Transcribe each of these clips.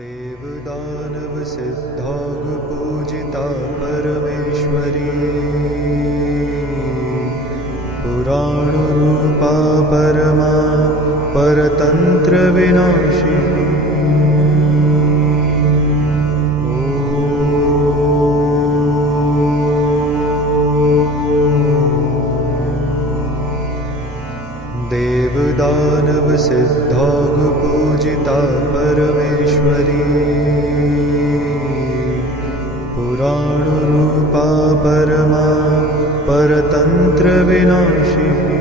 देवदानव सिद्धाग पूजिता परमेश्वरी, पुराण रूपा परमा परतंत्र विनाशिनी। देवदानव सिद्धाग पूजिता परमेश्वरी, पुराण रूपा परमा परतंत्र विनाशिनी।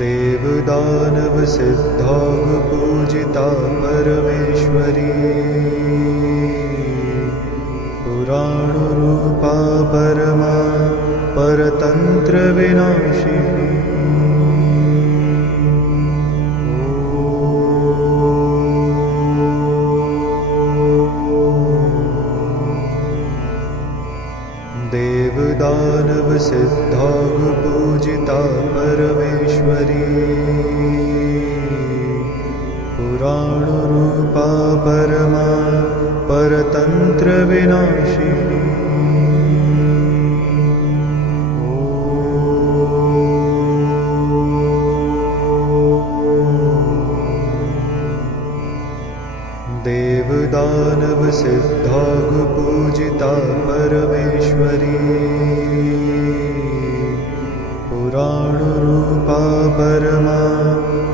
देवदानव सिद्धाग पूजिता परमेश्वरी, पुराण रूपा परमा परतंत्र विनाशिनी। देवदानव सिद्धाग पूजिता परमेश्वरी, पुराण रूपा परमा परतंत्र विनाशिनी। देवदानव सिद्धाग पूजिता परमेश्वरी, पुराण रूपा परमा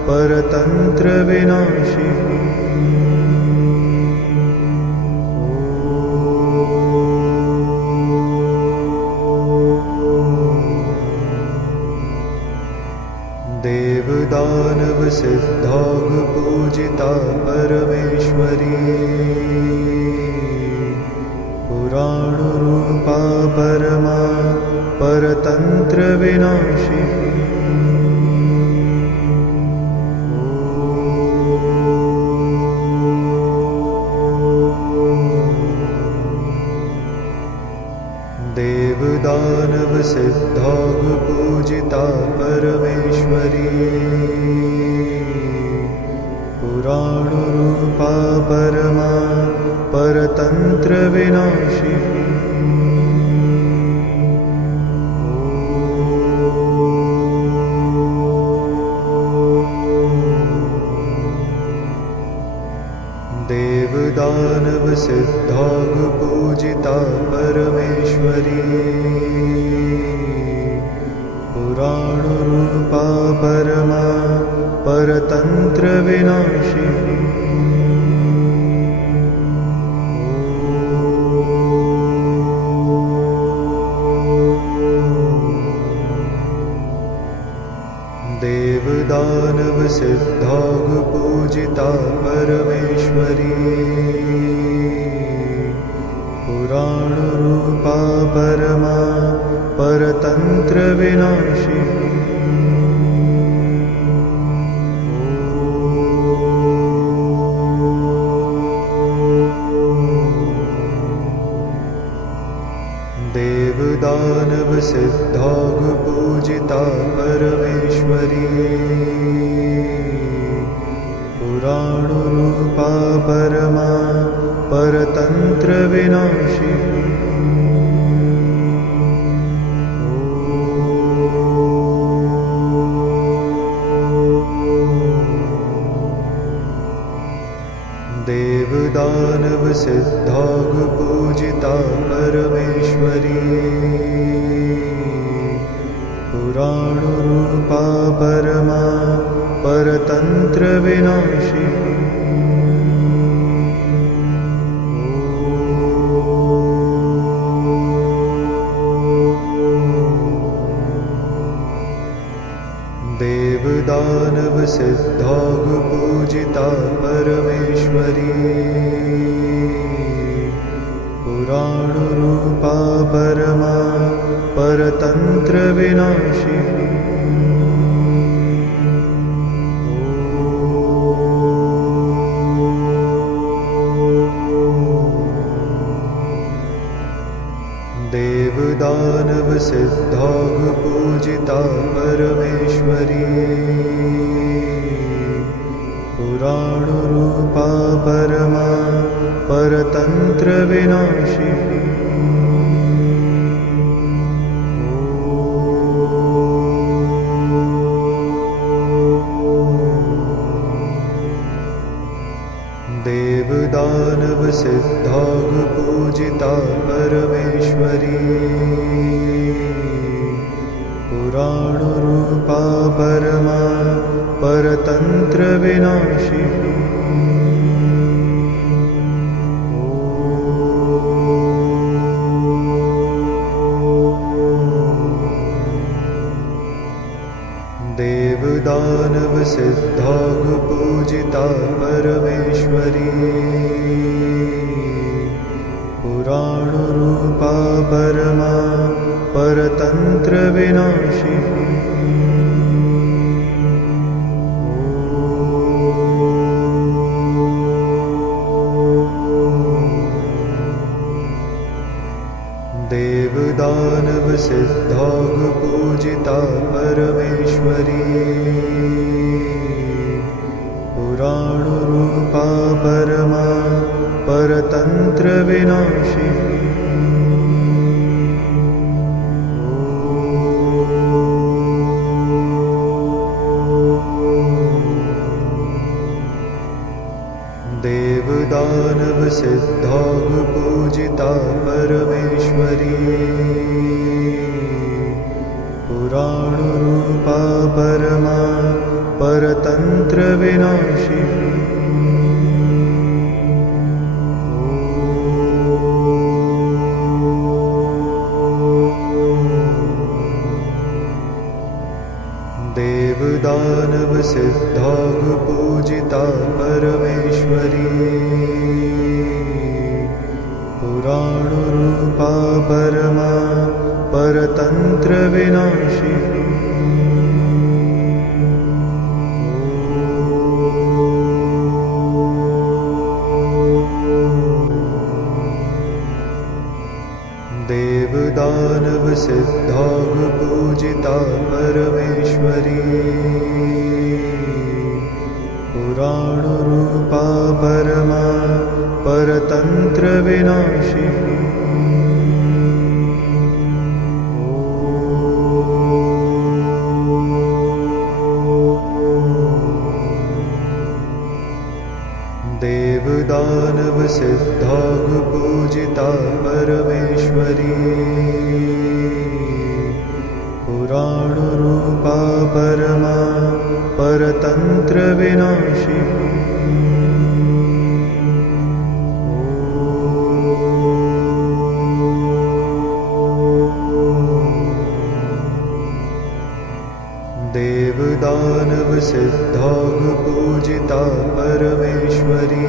परतंत्र विनाशिनी। देवदानव सिद्धाग पूजिता परमेश्वरी, पुराण रूपा परमा परतंत्र विनाशिनी। देवदानव सिद्धाग पूजिता परमेश्वरी, पुराण रूपा परमा परतंत्र विनाशिनी। देवदानव सिद्धाग पूजिता परमेश्वरी, पुराण रूपा परमा परतंत्र विनाशिनी। देवदानव सिद्धाग पूजिता परमेश्वरी, पुराण रूपा परमा परतंत्र विनाशिनी। देवदानव सिद्धाग पूजिता परमेश्वरी, पुराण रूपा परमा परतंत्र विनाशिनी। देवदानव सिद्धाग पूजिता परमेश्वरी, पुराण रूपा परमा परतंत्र विनाशिनी। देवदानव सिद्धाग पूजिता परमेश्वरी, पुराण रूपा परमा परतंत्र विनाशिनी। देवदानव सिद्धाग पूजिता परमेश्वरी पुराण रूपा परमा परतंत्र विनाशिनी देवदानव सिद्धाग पूजिता परमेश्वरी पुराण रूपा परमा परतंत्र विनाशिनी देवदानव सिद्धाग पूजिता परमेश्वरी पुराण रूपा परमा परतंत्र विनाशिनी देवदानव सिद्धाग पूजिता परमेश्वरी पुराण रूपा परमा परतंत्र विनाशिनी देवदानव सिद्धाग पूजिता परमेश्वरी पुराण रूपा परमा परतंत्र विनाशिनी देवदानव सिद्धाग पूजिता परमेश्वरी पुराण रूपा परमा परतंत्र विनाशिनी देवदानव सिद्धाग पूजिता परमेश्वरी पुराण रूपा परमा परतंत्र विनाशिनी देवदानव सिद्धाग पूजिता परमेश्वरी पुराण रूपा परमा परतंत्र विनाशिनी देवदानव सिद्धाग पूजिता परमेश्वरी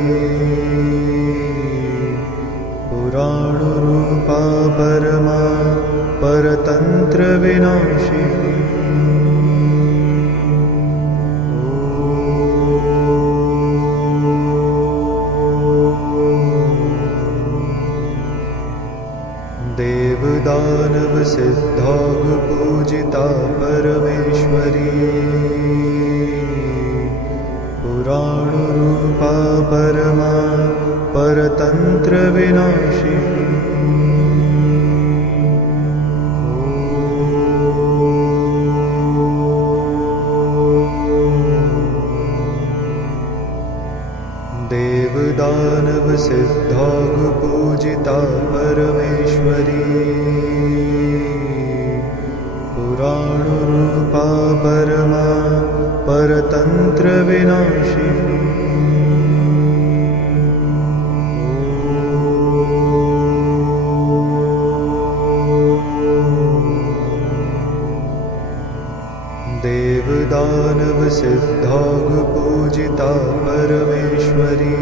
पुराण रूपा परमा परतंत्र विनाशिनी देवदानव सिद्धाग पूजिता परमेश्वरी पुराण रूपा परमा परतंत्र विनाशिनी देवदानव सिद्धाग पूजिता परमेश्वरी पुराण रूपा परमा परतंत्र विनाशिनी देवदानव सिद्धाग पूजिता परमेश्वरी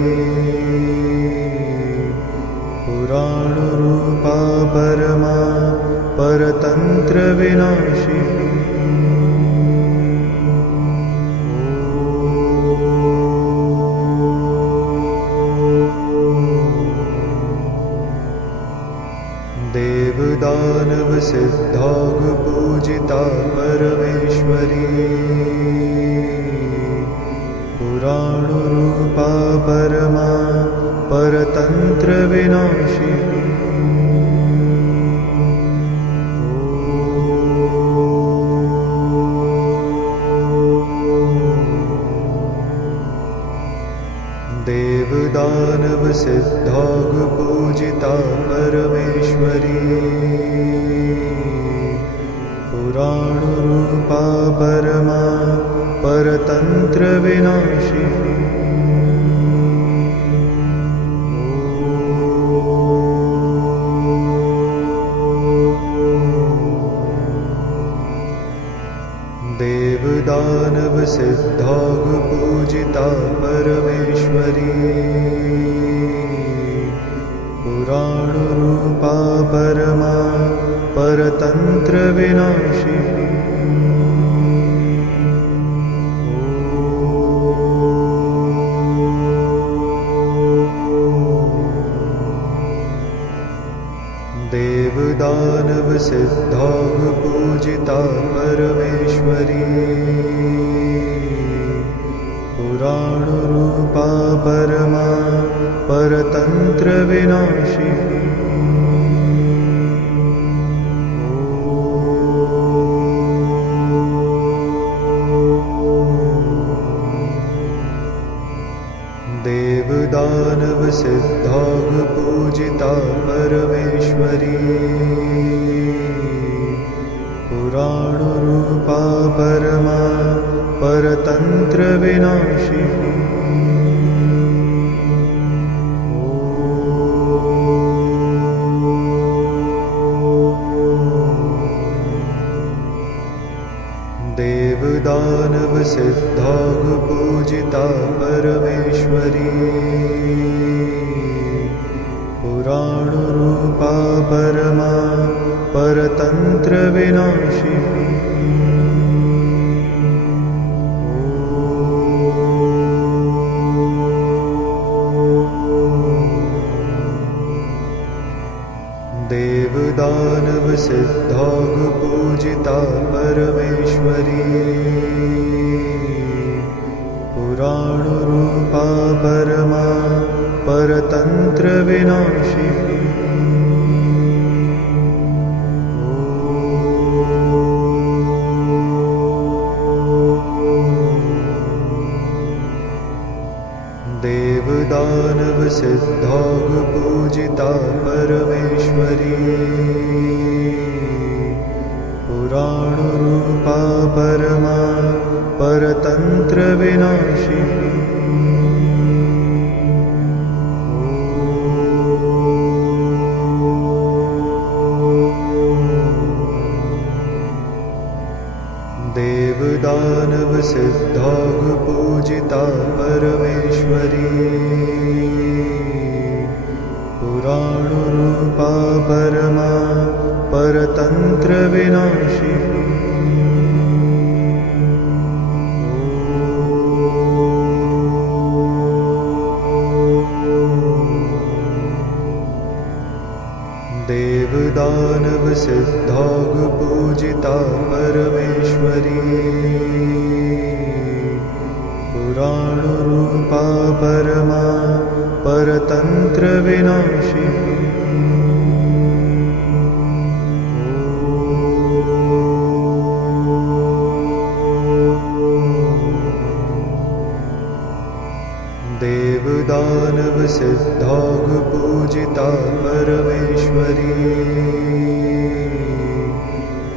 पुराण रूपा परमा परतंत्र विनाशिनी देवदानव सिद्धाग पूजिता परमेश्वरी पुराण रूपा परमा परतंत्र विनाशिनी देवदानव सिद्धाग पूजिता परमेश्वरी पुराण रूपा परमा परतंत्र विनाशिनी देवदानव सिद्धाग पूजिता परमेश्वरी पुराण रूपा परमा परतंत्र विनाशिनी देवदानव सिद्धाग पूजिता परमेश्वरी पुराण रूपा परमा परतंत्र विनाशिनी देवदानव सिद्धाग पूजिता परमेश्वरी पुराण रूपा परमा परतंत्र विनाशिनी देवदानव सिद्धाग पूजिता परमेश्वरी पुराण रूपा परमा परतंत्र विनाशिनी देवदानव सिद्धाग पूजिता परमेश्वरी पुराण रूपा परमा परतंत्र विनाशिनी देवदानव सिद्धाग पूजिता परमेश्वरी पुराण रूपा परमा परतंत्र विनाशिनी देवदानव सिद्धाग पूजिता परमेश्वरी पुराण रूपा परमा परतंत्र विनाशिनी देवदानव सिद्धाग पूजिता परमेश्वरी पुराण रूपा परमा परतंत्र विनाशिनी देवदानव सिद्धाग पूजिता परमेश्वरी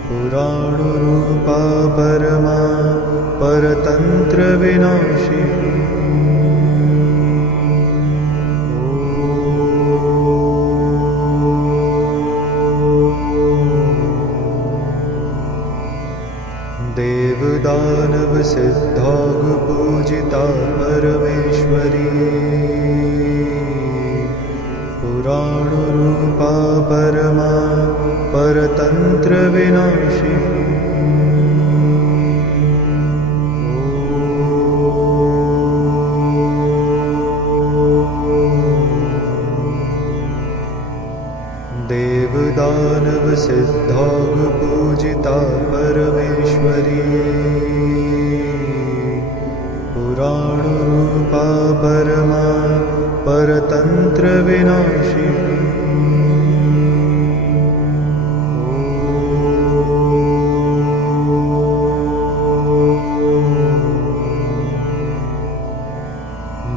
पुराण रूपा परमा परतंत्र विनाशिनी देवदानव सिद्धाग पूजिता परमेश्वरी पुराण रूपा परमा परतंत्र विनाशिनी देवदानव सिद्धाग पूजिता परमेश्वरी पुराण रूपा परमा परतंत्र विनाशिनी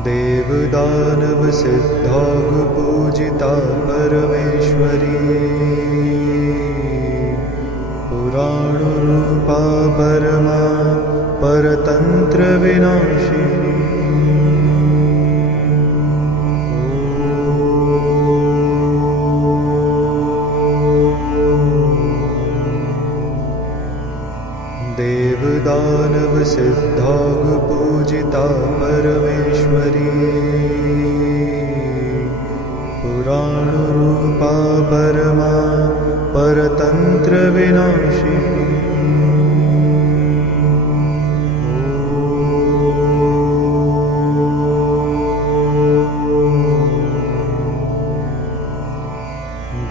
देवदानव सिद्धाग पूजिता परमेश्वरी पुराण रूपा परमा परतंत्र विनाशिनी देवदानव सिद्धाग पूजिता परमेश्वरी पुराण रूपा परमा परतंत्र विनाशिनी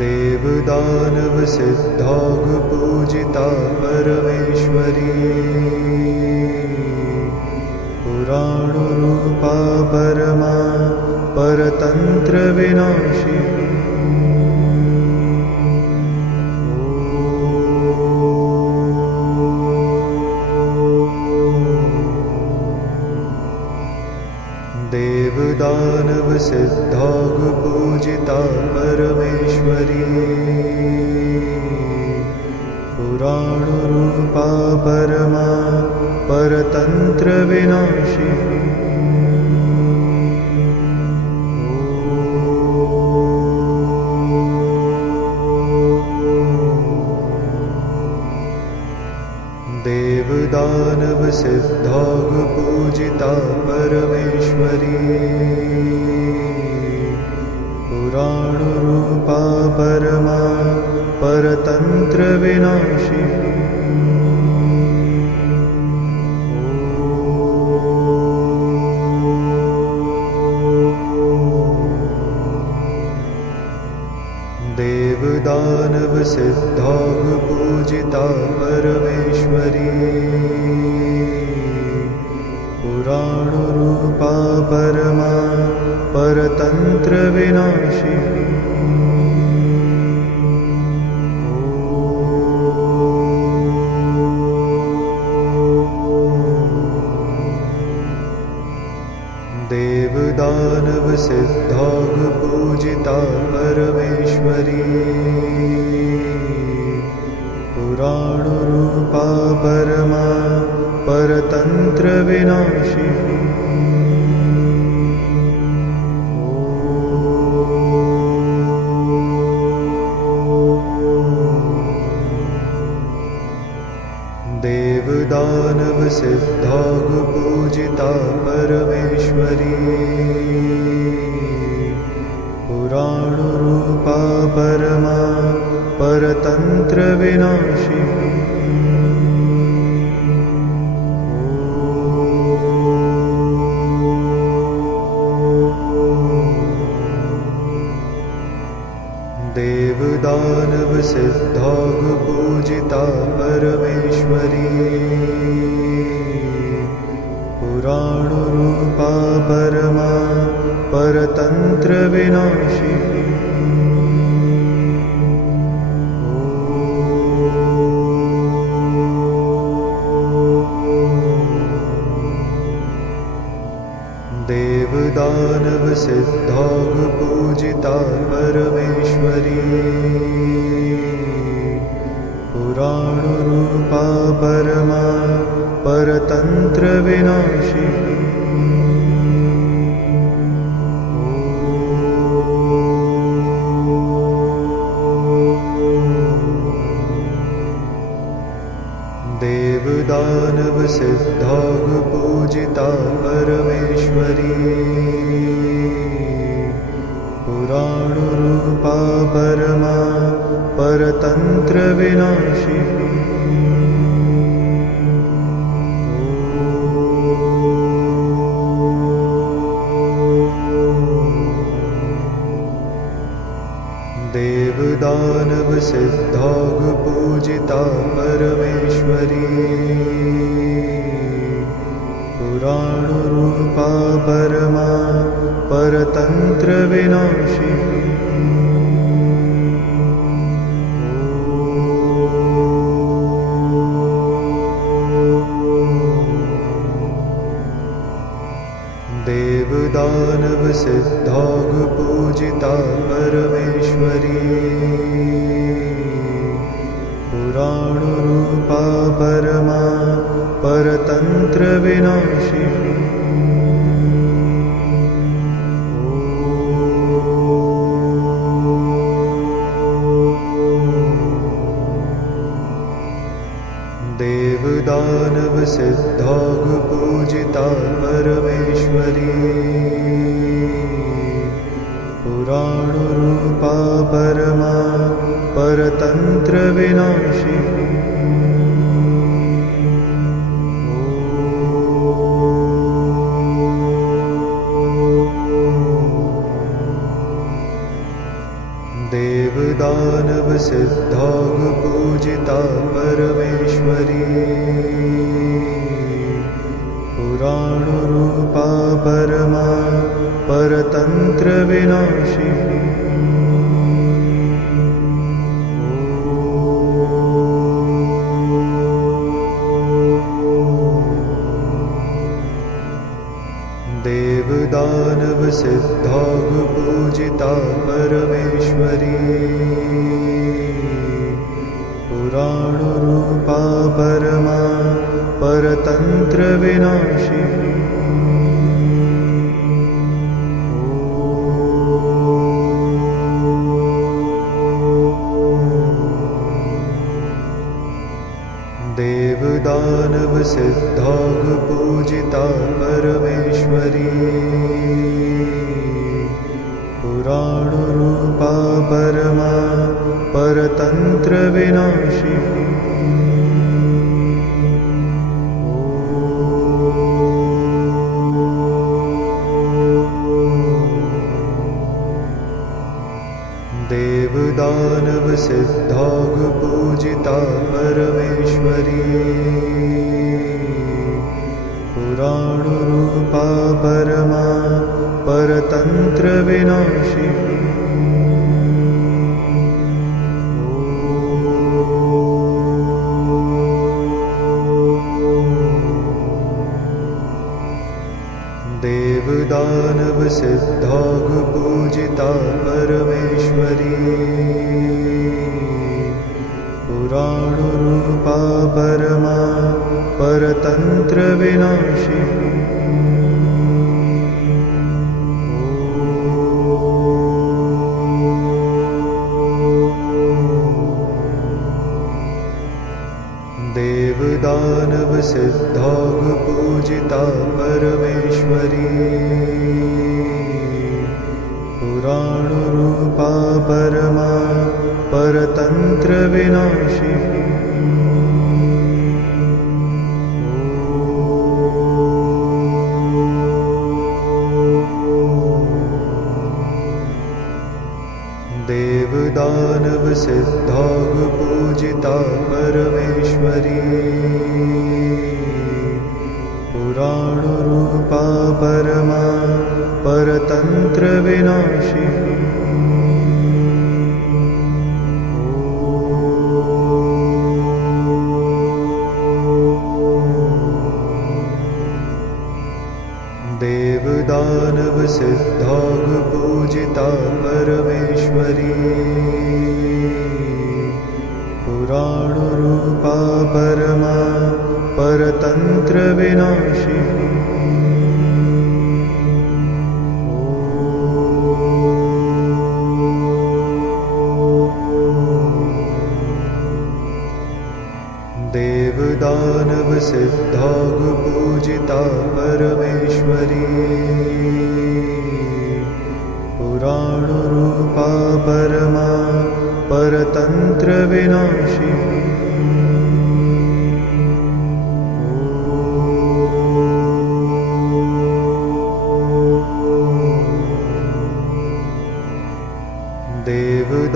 देवदानव सिद्धाग पूजिता परमेश्वरी पुराण रूपा परमा परतंत्र विनाशिनी देवदानव सिद्धाग पूजिता परमेश्वरी पुराण रूपा परमा परतंत्र विनाशिनी देवदानव सिद्धाग पूजिता परमेश्वरी पुराण रूपा परमा परतंत्र विनाशिनी देवदानव सिद्धाग पूजिता परमेश्वरी पुराण रूपा परमा परतंत्र विनाशिनी देवदानव सिद्धाग पूजिता परमेश्वरी पुराण रूपा परमा परतंत्र विनाशिनी देवदानव सिद्धाग पूजिता परमेश्वरी पुराण रूपा परमा परतंत्र विनाशिनी देवदानव सिद्धाग पूजिता परमेश्वरी पुराण रूपा परमा परतंत्र विनाशिनी देवदानव सिद्धाग पूजिता परमेश्वरी पुराण रूपा परमा परतंत्र विनाशिनी देवदानव सिद्धाग पूजिता परमेश्वरी पुराण रूपा परमा परतंत्र विनाशिनी देवदानव सिद्धागपूजिता परमेश्वरी पुराणरूपा परमा परतन्त्रविनाशिनी देवदानव सिद्धागपूजिता परमेश्वरी पुराणरूपा परमा परतन्त्रविनाशिनी देवदानव सिद्धागपूजिता परमेश्वरी पुराणरूपा परमा परतन्त्रविनाशिनी देवदानव सिद्धागपूजिता परमेश्वरी पुराणरूपा परमा परतन्त्रविनाशिनी देवदानव सिद्धागपूजिता परमेश्वरी पुराणरूपा परमा परतन्त्रविनाशिनी देवदानव सिद्धागपूजिता परमेश्वरी पुराणरूपा परमा परतन्त्रविनाशिनी देवदानव सिद्धागपूजिता परमेश्वरी पुराणरूपा परमा परतन्त्रविनाशिनी देवदानव सिद्धागपूजिता परमेश्वरी पुराणरूपा परमा परतन्त्रविनाशिनी देवदानव सिद्धागपूजिता परमेश्वरी पुराणरूपा परमा परतन्त्रविनाशिनी देवदानव सिद्धागपूजिता परमेश्वरी पुराणरूपा परमा परतन्त्रविनाशिनी देवदानव सिद्धागपूजिता परमेश्वरी पुराणरूपा परमा परतन्त्रविनाशिनी देवदानव सिद्धागपूजिता परमेश्वरी पुराणरूपा परमा परतन्त्रविनाशिनी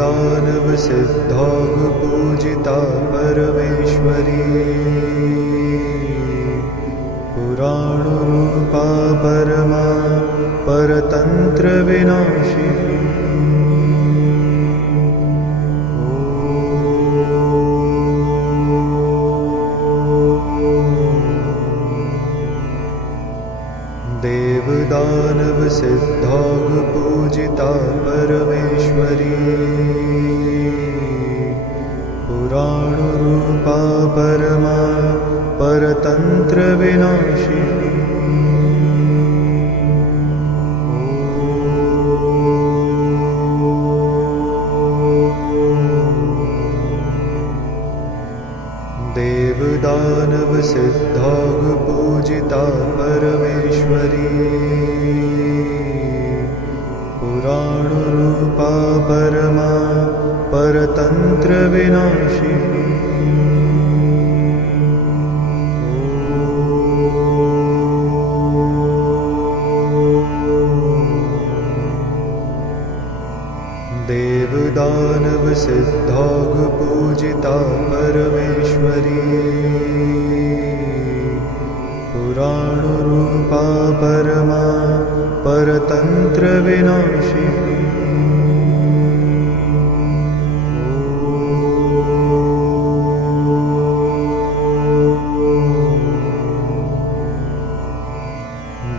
देवदानव सिद्धाग पूजिता परमेश्वरी पुराण रूपा परमा परतंत्र विनाशिनी देवदानव सिद्धाग पूजिता परमेश्वरी पुराण रूपा परमा परतंत्र विनाशिनी देवदानव सिद्धाग पूजिता परमेश्वरी पुराण रूपा परमा परतंत्र विनाशिनी देवदानव सिद्धाग पूजिता परमेश्वरी पुराण रूपा परमा परतंत्र विनाशिनी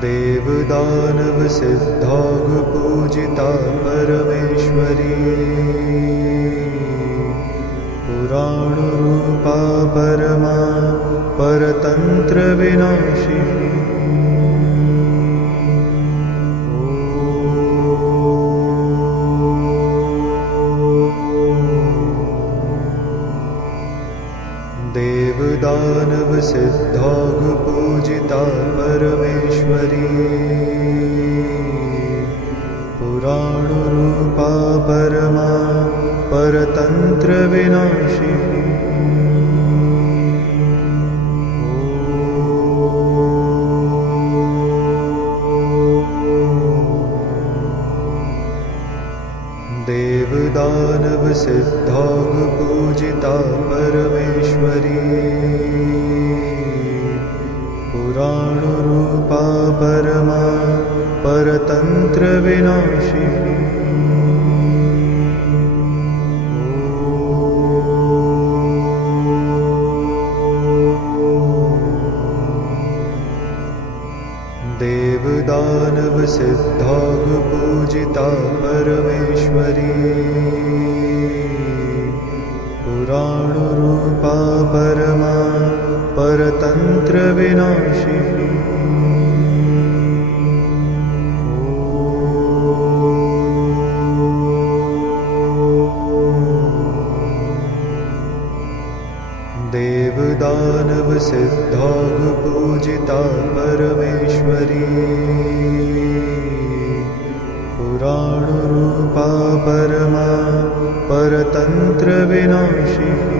देवदानव सिद्धाग पूजिता परमेश्वरी पुराण रूपा परमा परतंत्र विनाशिनी देवदानव सिद्धाग पूजिता परमेश्वरी पुराण रूपा परमा परतंत्र विनाशिनी देवदानव सिद्धाग पूजिता परमेश्वरी पुराण रूपा परमा परतंत्र विनाशिनी देवदानव सिद्धाग पूजिता परमेश्वरी पुराण रूपा परमा परतंत्र विनाशिनी देवदानव सिद्धाग पूजिता परमेश्वरी पुराण रूपा परमा परतंत्र विनाशिनी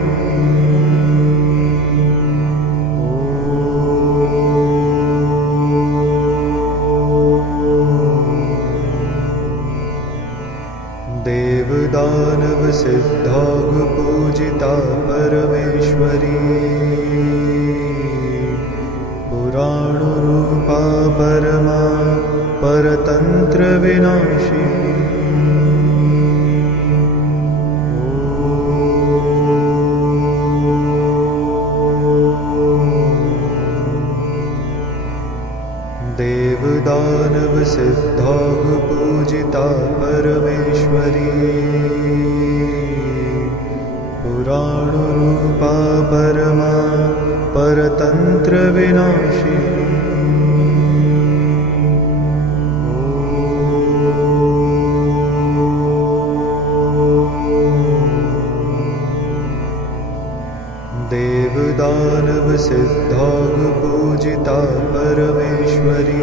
देवदानव सिद्धाग पूजिता परमेश्वरी पुराण रूपा परमा परतंत्र विनाशिनी देवदानव सिद्धाग पूजिता परमेश्वरी पुराण रूपा परमा परतंत्र विनाशिनी देवदानव सिद्धाग पूजिता परमेश्वरी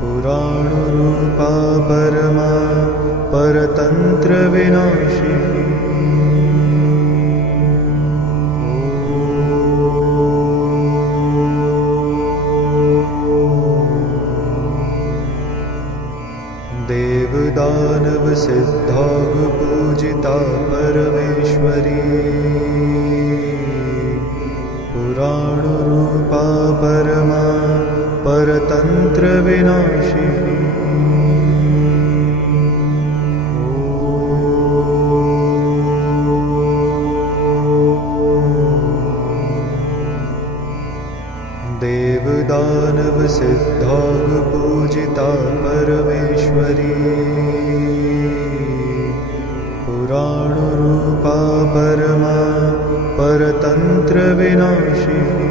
पुराण रूपा परमा परतंत्र विनाशिनी देवदानव पूजिता परमेश्वरी पुराणरूपा परमा परतन्त्रविनाशिनी देवदानवसिद्धागपूजिता परमेश्वरी पुराणरूपा परमा परतन्त्रविनाशिनी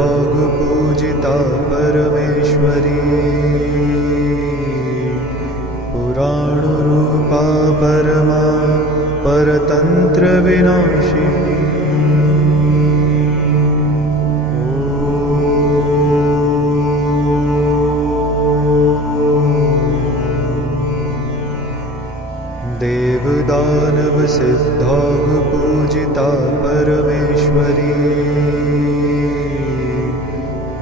देवदानवसिद्धागपूजिता परमेश्वरी पुराणरूपा परमा परतन्त्रविनाशिनी देवदानवसिद्धागपूजिता परमेश्वरी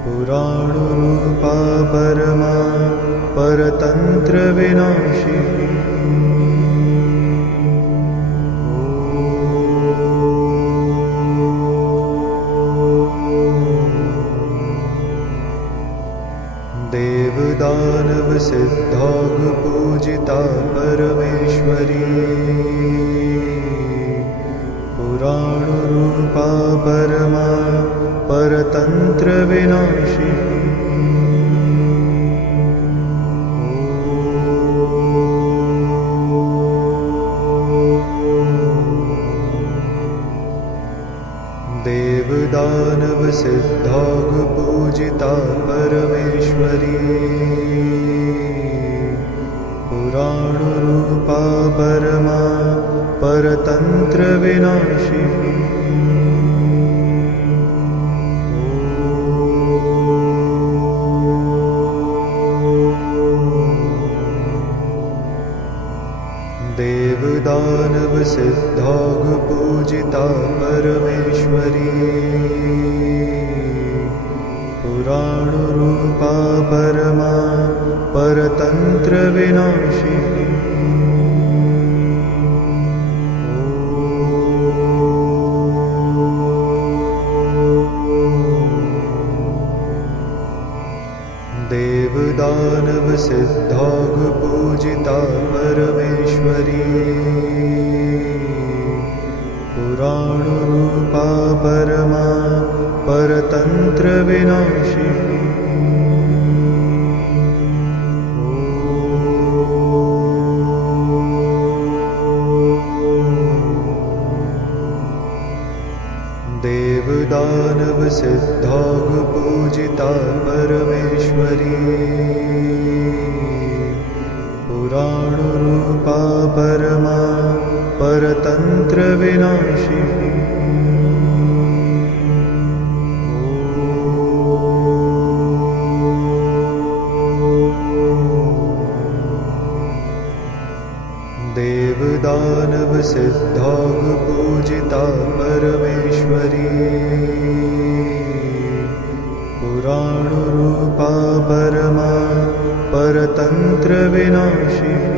पुराणरूपा परमा परतन्त्रविनाशिनी देवदानवसिद्धागपूजिता परमेश्वरी पुराणरूपा परमा परतन्त्रविनाशिनी देवदानवसिद्धागपूजिता परमेश्वरी पुराणरूपा परमा परतन्त्रविनाशिनी देवदानवसिद्धागपूजिता परमेश्वरी पुराणरूपा परमा परतन्त्रविनाशिनी देवदानवसिद्धागपूजिता परमेश्वरी पुराणरूपा परमा परतन्त्रविनाशिनी देवदानवसिद्धागपूजिता परमेश्वरी पुराणरूपा परमा परतन्त्रविनाशिनी देवदानवसिद्धागपूजिता परमेश्वरी पुराणरूपा परमा परतन्त्रविनाशिनी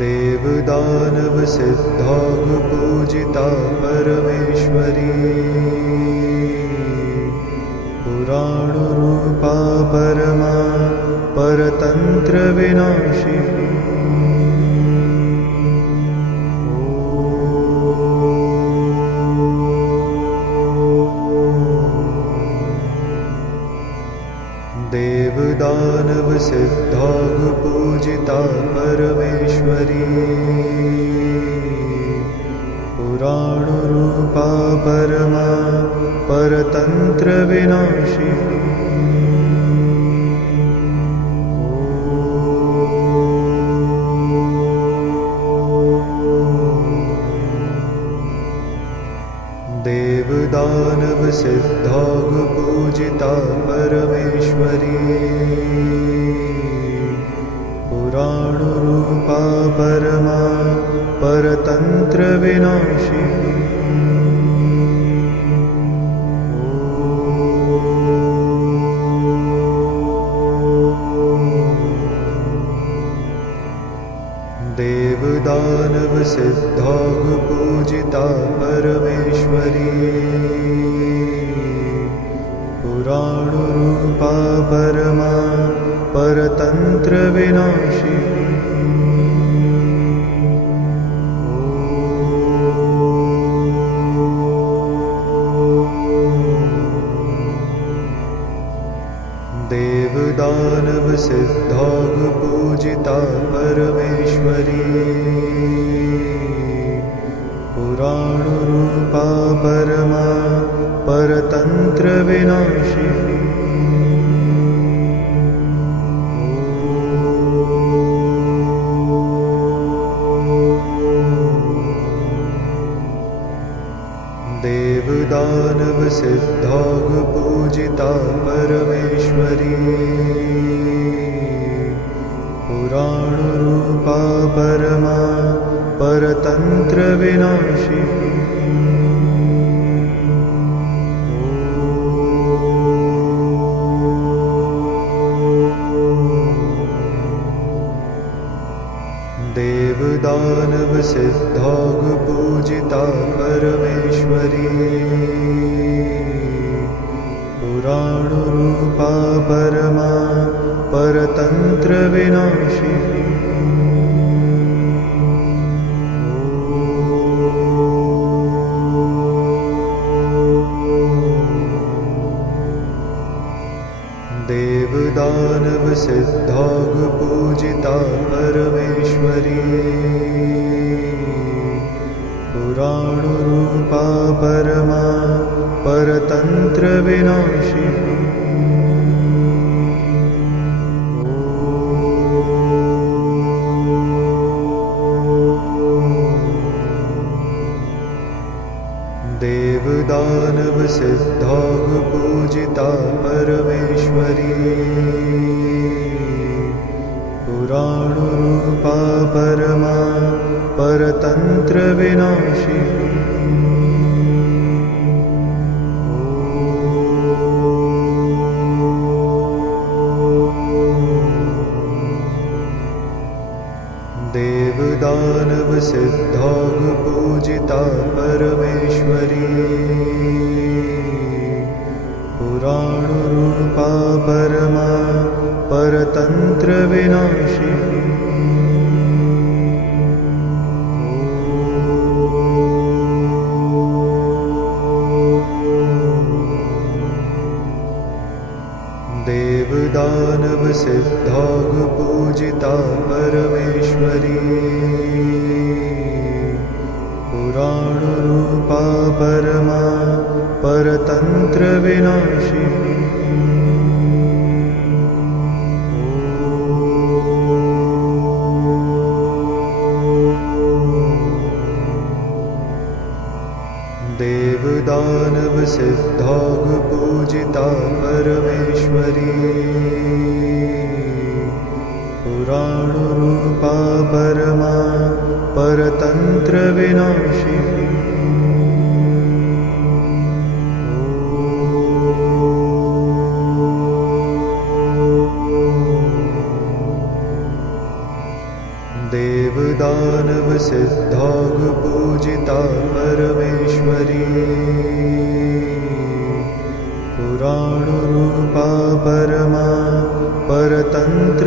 देवदानवसिद्धागपूजिता परमेश्वरी पुराणरूपा परमा परतन्त्रविनाशिनी देवदानवसिद्धागपूजिता परमेश्वरी पुराणरूपा परमा परतन्त्रविनाशिनी देवदानवसिद्धागपूजिता पर पुराणरूपा परमा परतन्त्रविनाशिनी देवदानव सिद्धागपूजिता परमेश्वरी पुराणरूपा परमा परतन्त्रविनाशिनी देवदानव सिद्धागपूजिता परमेश्वरी पुराणरूपा परमा परतन्त्रविनाशिनी देवदानव सिद्धागपूजिता परमेश्वरी पुराणरूपा परमा परतन्त्रविनाशिनी देवदानव सिद्धागपूजिता परमेश्वरी पुराणरूपा परमा परतन्त्रविनाशिनी देवदानव सिद्धागपूजिता परमेश्वरी पुराणरूपा परमा परतन्त्रविनाशिनी देवदानव सिद्धागपूजिता परमेश्वरी पुराणरूपा परमा परतन्त्रविनाशिनी देवदानव सिद्धागपूजिता परमेश्वरी पुराणरूपा परमा परतन्त्रविनाशिनी देवदानव सिद्धागपूजिता परमेश्वरी पुराणरूपा परमा परतन्त्रविनाशिनी देवदानव सिद्धागपूजिता परमेश्वरी पुराणरूपा परमा परतन्त्रविनाशिनी देवदानव सिद्धागपूजिता परमेश्वरी पुराणरूपा परमा परतन्त्रविनाशिनी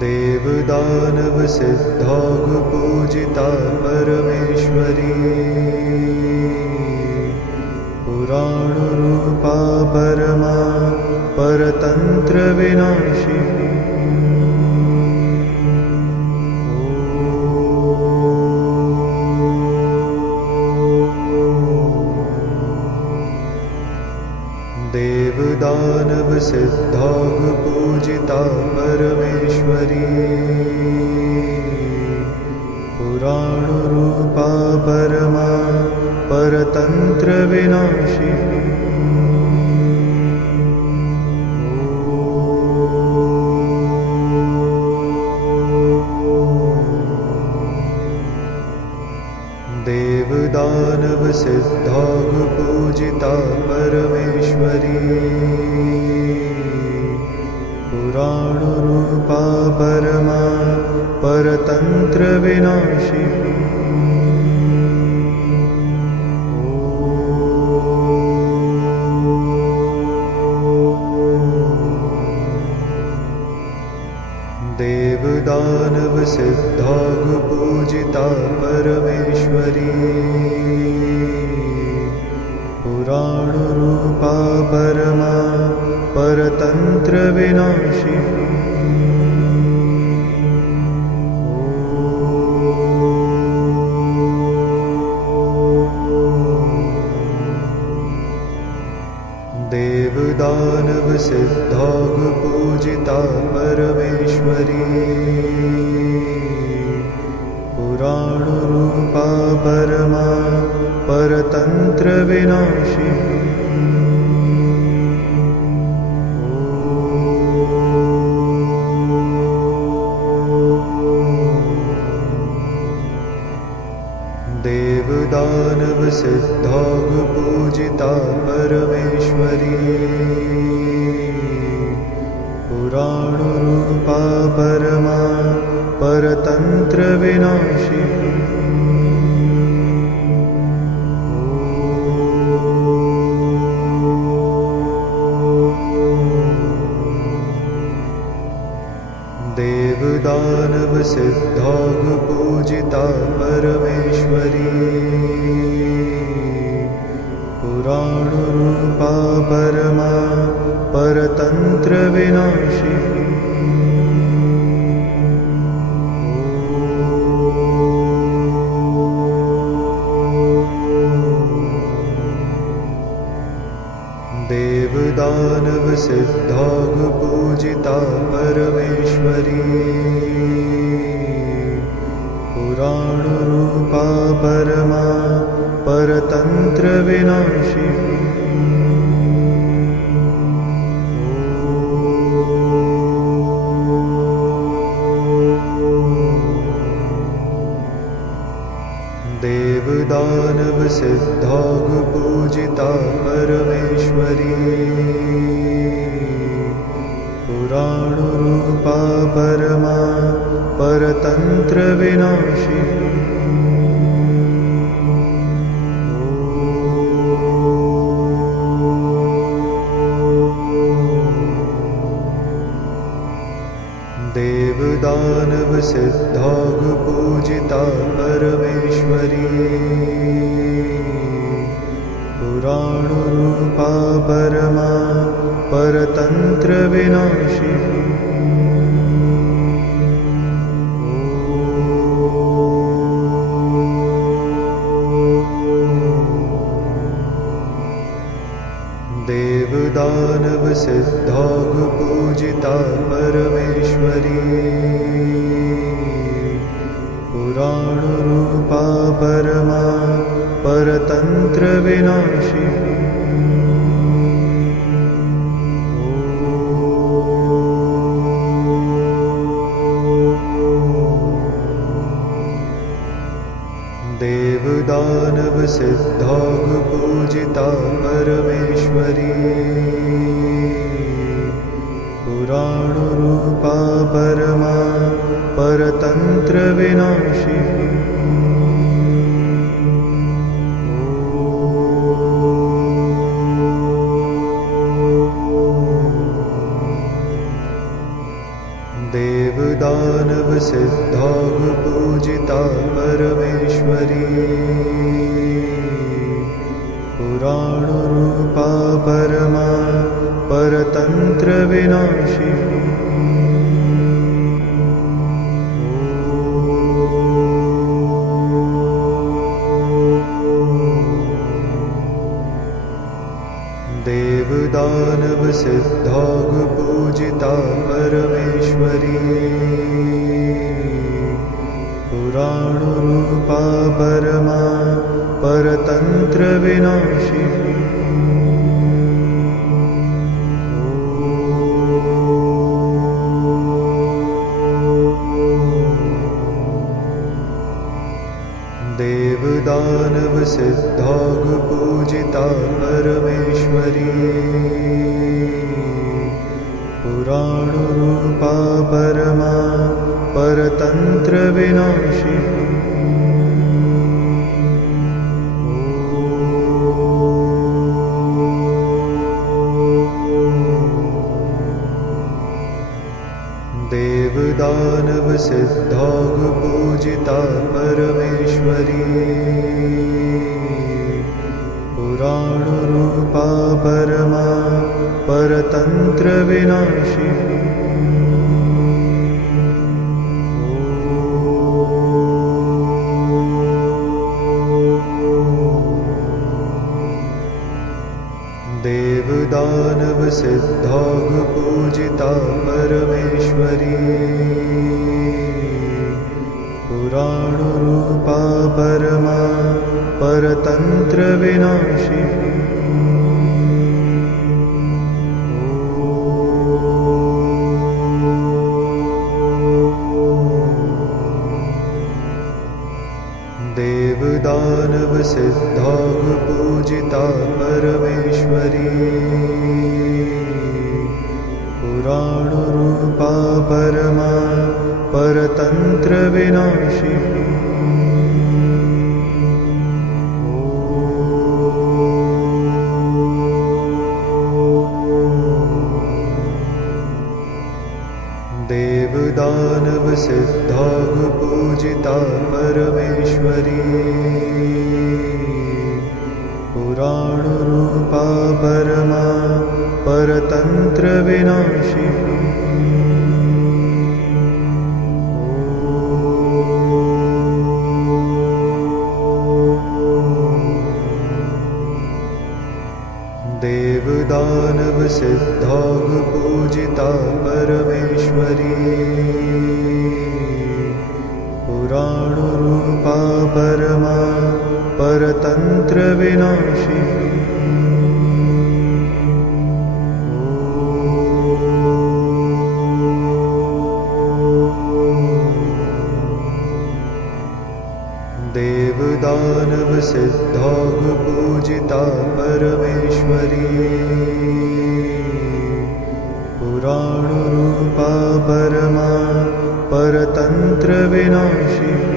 देवदानव सिद्धागपूजिता परमेश्वरी पुराणरूपा परमा परतन्त्रविनाशिनी देवदानव सिद्धागपूजिता परमेश्वरी परतंत्र विनाशिनी। देवदानव सिद्धाग पूजिता परमेश्वरी, पुराण रूपा परमा परतंत्र विनाशिनी। देवदानव सिद्धाग पूजिता परमेश्वरी, पुराण रूपा परमा परतंत्र विनाशिनी। देवदानव सिद्धाग पूजिता परमेश्वरी, पुराण रूपा परमा परतंत्र विनाशिनी। देवदानव सिद्धाग पूजिता परमेश्वरी, पुराण रूपा परमा परतंत्र विनाशिनी। देवदानव सिद्धाग पूजिता परमेश्वरी, पुराण रूपा परमा परतंत्र विनाशिनी। देवदानव सिद्धाग पूजिता परमेश्वरी, पुराण रूपा परमा परतंत्र विनाशिनी। देवदानव सिद्धाग पूजिता परमेश्वरी, पुराण रूपा परमा परतंत्र विनाशिनी। देवदानव सिद्धाग पूजिता परमेश्वरी, पुराण रूपा परमा परतंत्र विनाशिनी। देवदानव सिद्धाग पूजिता परमेश्वरी, पुराण रूपा परमा परतंत्र विनाशिनी। देवदानव सिद्धाग पूजिता परमेश्वरी, पुराण रूपा परमा परतंत्र विनाशिनी। देवदानव सिद्धाग पूजिता परमेश्वरी, पुराण रूपा परमा परतंत्र विनाशिनी। देवदानव सिद्धाग पूजिता परमेश्वरी, पुराण रूपा परमा परतन्त्रविनाशिनी देवदानवसिद्धागपूजिता परमेश्वरी पुराणरूपा परमा परतन्त्रविनाशिनी देवदानवसिद्धागपूजिता परमेश्वरी पुराणरूपा परमा परतन्त्रविनाशिनी देवदानवसिद्धागपूजिता परमेश्वरी पुराणरूपा परमा परतन्त्रविनाशिनी देवदानवसिद्धागपूजिता परमेश्वरी पुराणरूपा परमा परतन्त्रविनाशिनी देवदानवसिद्धागपूजिता परमेश्वरी पुराणरूपा परमा परतन्त्रविनाशिनी देवदानवसिद्धागपूजिता परमेश्वरी पुराणरूपा परमा परतन्त्रविनाशिनी देवदानवसिद्धागपूजिता परमेश्वरी पुराणरूपा परमा परतन्त्रविनाशिनी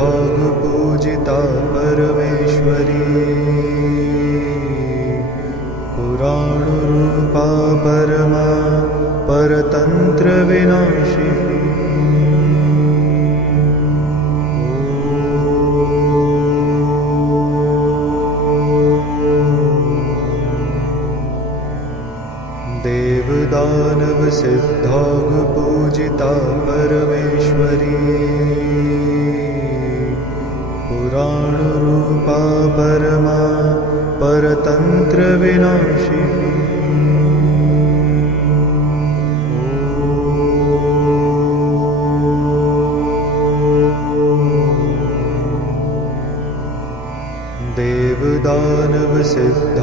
देवदानवसिद्धागपूजिता परमेश्वरी पुराणरूपा परमा परतन्त्रविनाशिनी देवदानवसिद्धागपूजिता परमेश्वरी पुराणरूपा परमा परतन्त्रविनाशिनी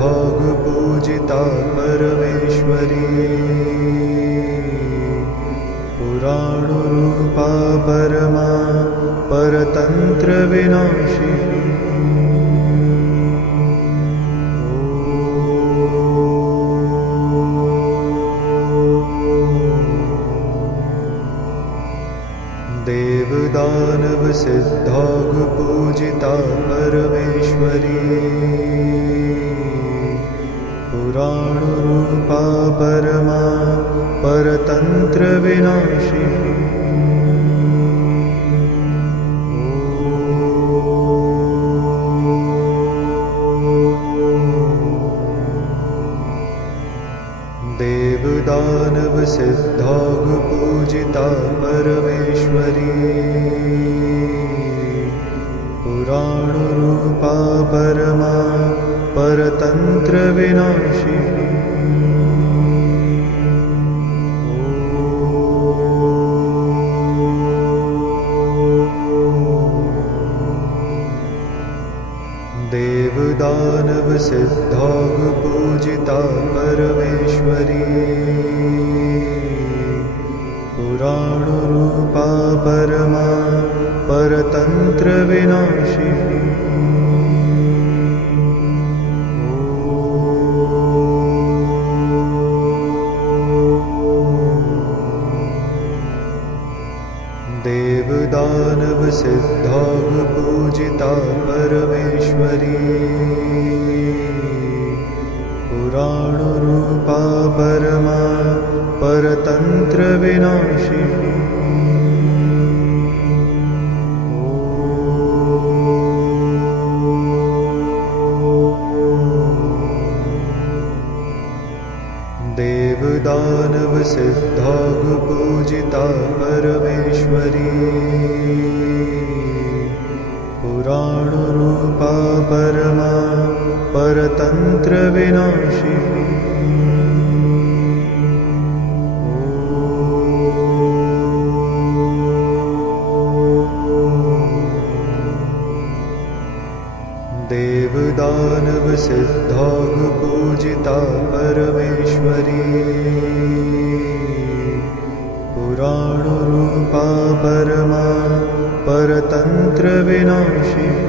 देवदानवसिद्धागपूजिता परमेश्वरी पुराणरूपा परमा परतन्त्रविनाशिनी देवदानवसिद्धागपूजिता परमेश्वरी पुराणरूपा परमा परतन्त्रविनाशिनी देवदानवसिद्धागपूजिता परमेश्वरी पुराणरूपा परमा परतन्त्र विनाशिनी देवदानव सिद्धाग पूजिता परमेश्वरी पुराण रूपा परमा परतंत्र विनाशिनी देवदानव सिद्धाग पूजिता परमेश्वरी पुराण रूपा परमा परतंत्र विनाशिनी देवदानव सिद्धाग पूजिता परमेश्वरी पुराण रूपा परमा परतंत्र विनाशिनी देवदानव सिद्धाग पूजिता परमेश्वरी पुराण रूपा परमा परतंत्र विनाशिनी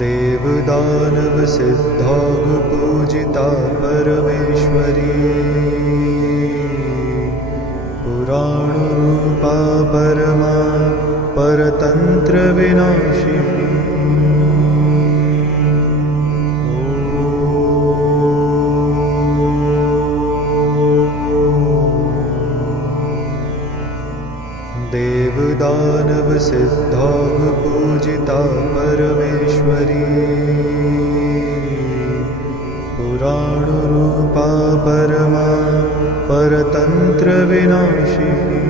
देवदानव सिद्धाग पूजिता परमेश्वरी पुराण रूपा परमा परतंत्र विनाशिनी देवदानव सिद्धाग पूजिता परमेश्वरी पुराण रूपा परमा परतंत्र विनाशिनी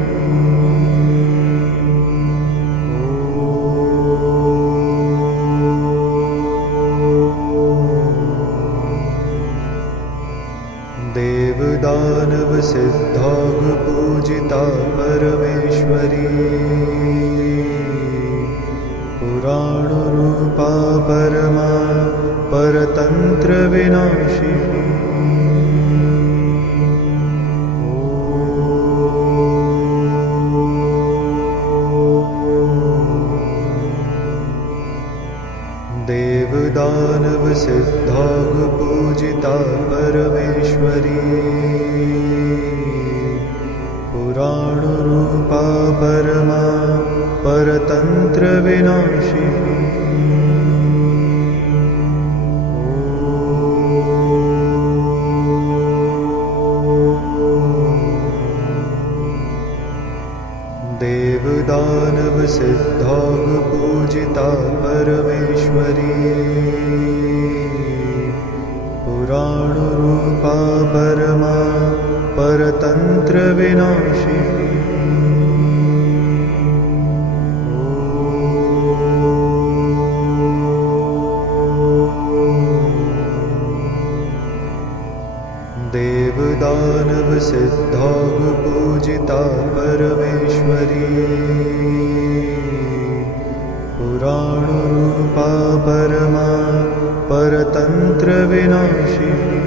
देवदानव सिद्धाग पूजिता परमेश्वरी पुराण रूपा परमा परतंत्र विनाशिनी देवदानव सिद्धाग पूजिता परमेश्वरी पुराण रूपा परमा परतंत्र विनाशिनी देवदानव सिद्धाग पूजिता परमेश्वरी पुराण रूपा परमा परतंत्र विनाशिनी देवदानव सिद्धाग पूजिता परमेश्वरी पुराण रूपा परमा परतंत्र विनाशिनी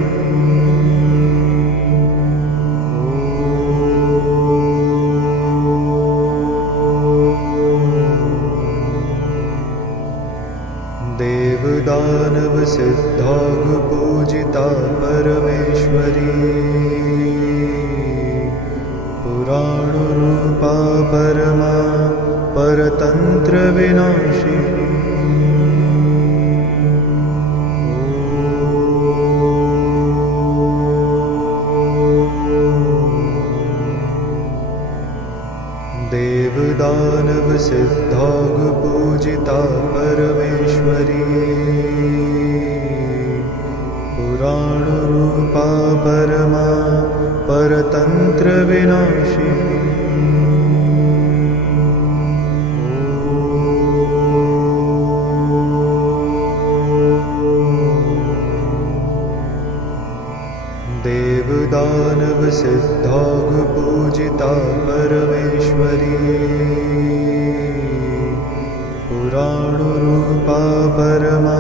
देवदानव सिद्धाग पूजिता परमेश्वरी पुराण रूपा परमा परतंत्र विनाशिनी देवदानव सिद्धाग पूजिता परमेश्वरी पुराण रूपा परमा परतंत्र विनाशिनी। देवदानव सिद्धाग पूजिता परमेश्वरी, पुराण रूपा परमा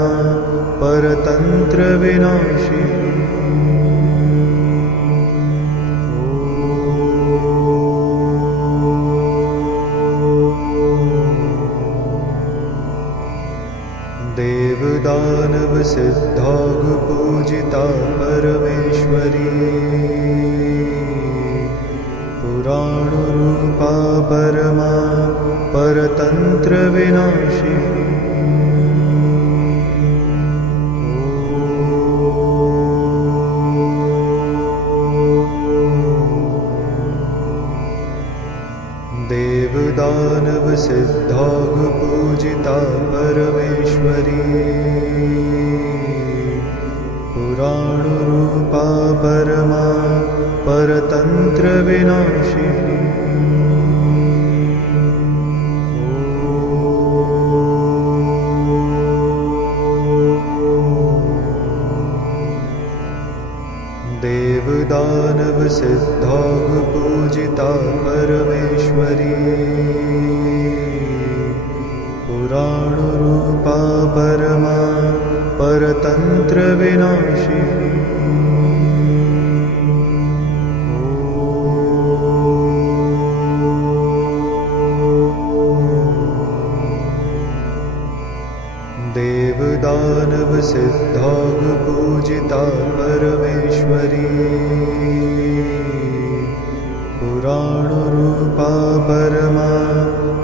परतंत्र विनाशिनी। देवदानव सिद्धाग पूजिता परमेश्वरी, पुराण रूपा परमा परतंत्र विनाशिनी। देवदानव सिद्धाग पूजिता परमेश्वरी, पुराण रूपा परमा परतंत्र विनाशिनी। देवदानव सिद्धाग पूजिता परमेश्वरी, पुराण रूपा परमा परतंत्र विनाशिनी। देवदानव सिद्धाग पूजिता परमेश्वरी, पुराण रूपा परमा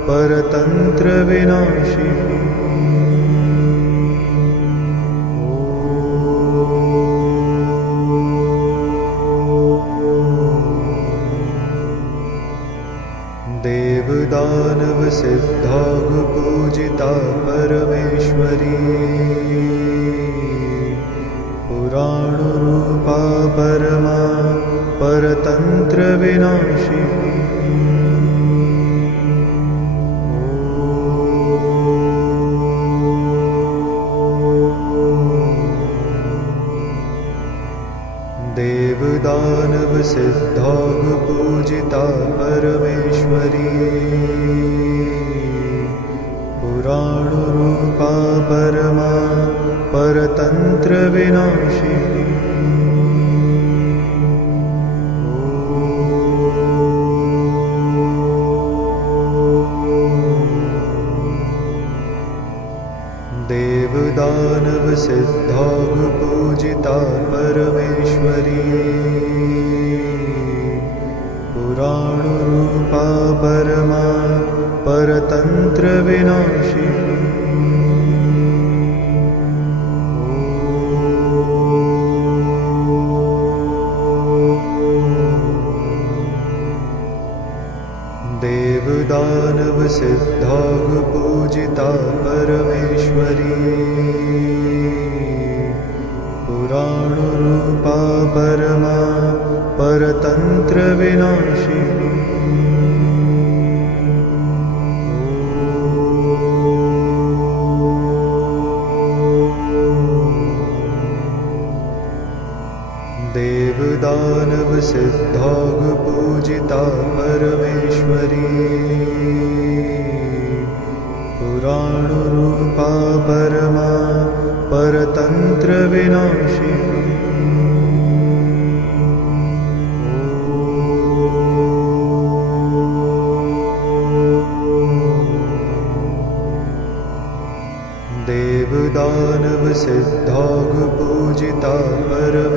परतंत्र विनाशिनी। देवदानव सिद्धाग पूजिता परमेश्वरी, पुराण रूपा परमा परतंत्र विनाशिनी। देवदानव सिद्धाग पूजिता परमेश्वरी, पुराण रूपा परमा परतंत्र विनाशिनी। देवदानव सिद्धाग पूजिता परमेश्वरी, पुराण रूपा परमा परतंत्र विनाशिनी। देवदानव सिद्धाग पूजिता परमेश्वरी, पुराण रूपा परमा परतंत्र विनाशिनी। देवदानव सिद्धाग पूजिता परमेश्वरी, पुराण रूपा परमा परतंत्र विनाशिनी। देवदानव सिद्धाग पूजिता परमेश्वरी,